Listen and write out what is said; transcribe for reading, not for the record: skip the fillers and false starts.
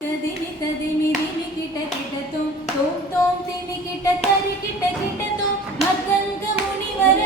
तदिमि तदिमि दिमि kit kit तों तिमि kit तरि kit kit तों मद्गंग मुनिवर